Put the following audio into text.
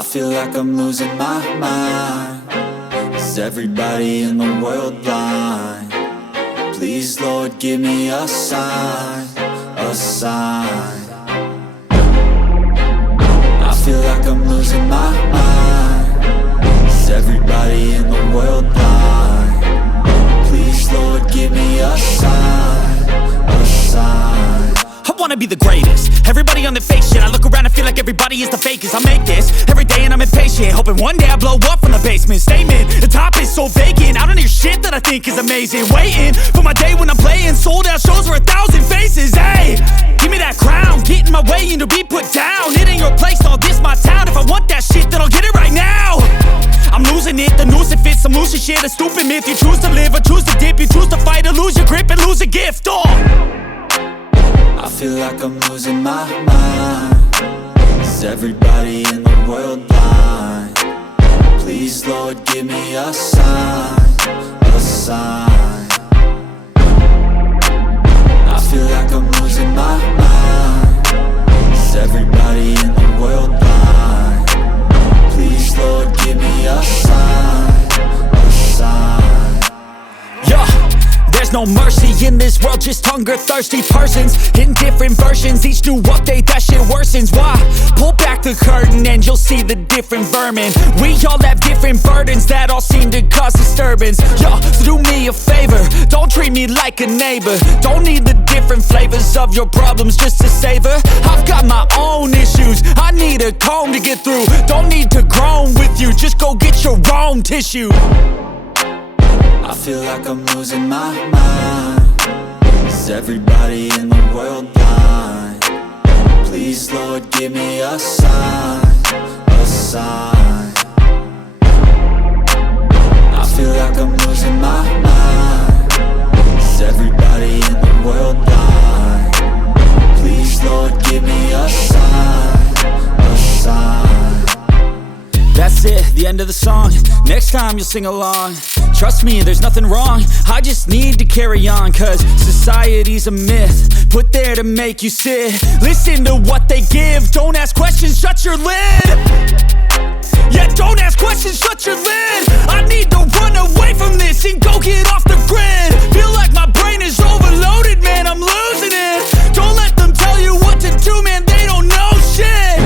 I feel like I'm losing my mind. Is everybody in the world blind? Please, Lord, give me a sign, a sign. I feel like I'm losing my mind. Is everybody in the world blind? Please, Lord, give me a sign, a sign. I wanna be the greatest. Everybody on the fake shit. I look around and feel like everybody is the fakest. I make this every day and I'm impatient, hoping one day I blow up from the basement. Statement, the top is so vacant. I don't hear shit that I think is amazing. Waiting for my day when I'm playing sold out shows for 1,000 faces. Hey, give me that crown, get in my way and to be put down. It ain't your place, all this my town. If I want that shit, then I'll get it right now. I'm losing it, the noose it fits. I'm losing shit, a stupid myth. You choose to live or choose to dip. You choose to fight or lose your grip and lose a gift. I feel like I'm losing my mind. Is everybody in the world blind? Please, Lord, give me a sign, a sign. I feel like I'm losing my mind. Is everybody in the world blind? Please, Lord, give me a sign, a sign. Yeah. There's no mercy in this world, just hunger-thirsty persons in different versions. Each new update, that shit worsens. Why? Pull back the curtain and you'll see the different vermin. We all have different burdens that all seem to cause disturbance. Yo, so do me a favor, don't treat me like a neighbor. Don't need the different flavors of your problems just to savor. I've got my own issues, I need a comb to get through. Don't need to groan with you, just go get your own tissue. I feel like I'm losing my mind. Is everybody in the world blind? Please, Lord, give me a sign, a sign. I feel like I'm losing my mind. Is everybody in the world blind? Please, Lord, give me a sign, a sign. That's it, the end of the song. Next time you'll sing along. Trust me, there's nothing wrong. I just need to carry on, cause society's a myth put there to make you sit. Listen to what they give. Don't ask questions, shut your lid. Yeah, don't ask questions, shut your lid. I need to run away from this and go get off the grid. Feel like my brain is overloaded, man, I'm losing it. Don't let them tell you what to do, man, they don't know shit.